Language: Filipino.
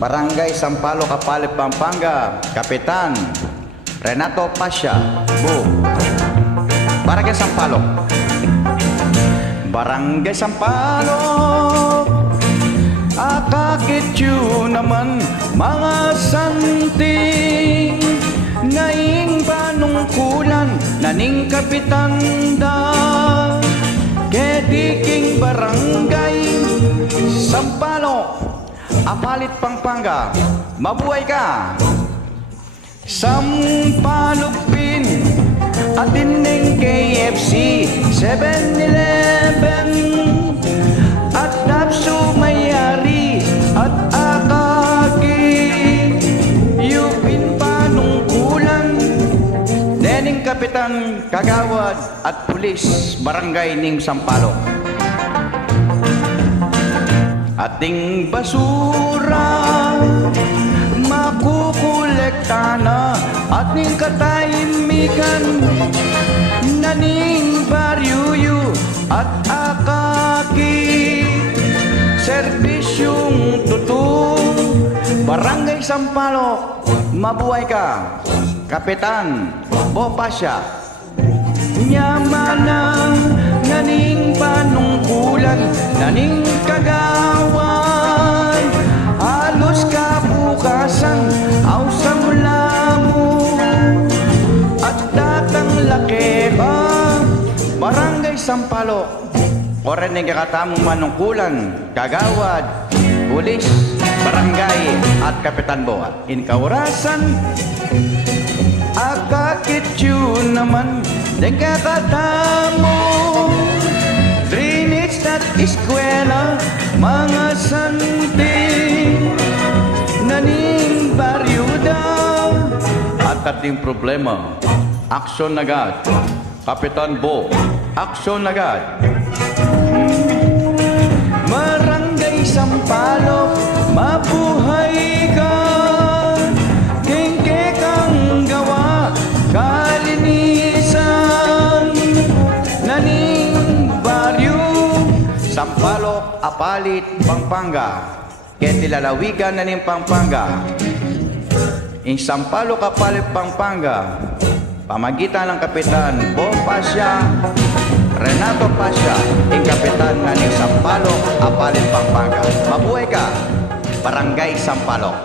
Barangay Sampaloc, Kapalit, Pampanga, Kapitan Renato Pasha. Bu. Barangay Sampaloc. Barangay Sampaloc, akakityo naman mga santing, naing panungkulan naning kapitan da, kediking barangay Sampaloc, Kapalit, Pampanga. Mabuhay ka! Sampaloc Pin at dinding KFC, 7-Eleven at Dapsu Mayari at Akaki, Yupin Panungkulan, Nening Kapitan Kagawad at Pulis Barangay ning Sampaloc. Ating basura makukolekta na ating katahimikan, naning baryuyu at akaki, serbisyong tutu. Barangay Sampaloc, mabuhay ka, Kapitan Bopasya. Nyamanang naning panungkulan, naning kagawan, halos kabukasan aw sa mula mo at datang laki ba. Barangay Sampaloc, oran ng kakatamong manungkulan, kagawad, pulis, barangay at Kapitan Boa. Inkaurasan, akakityo naman ng kakatamo, drainage at eskwela, mga santing, naning baryuda at ating problema. Aksyon agad, Kapitan Bo, aksyon agad. Barangay Sampaloc, mabuhay ka, kengke kang gawa kalinisan, naning baryo Sampaloc, Kapalit, Pampanga, ketilalawigan naning Pampanga. In Sampaloc, Kapalit, Pampanga, pamagitan ng Kapitan Bopasya Renato Pasha, in Kapitan naning Sampaloc, Kapalit, Pampanga. Mabuhay ka, Barangay Sampaloc.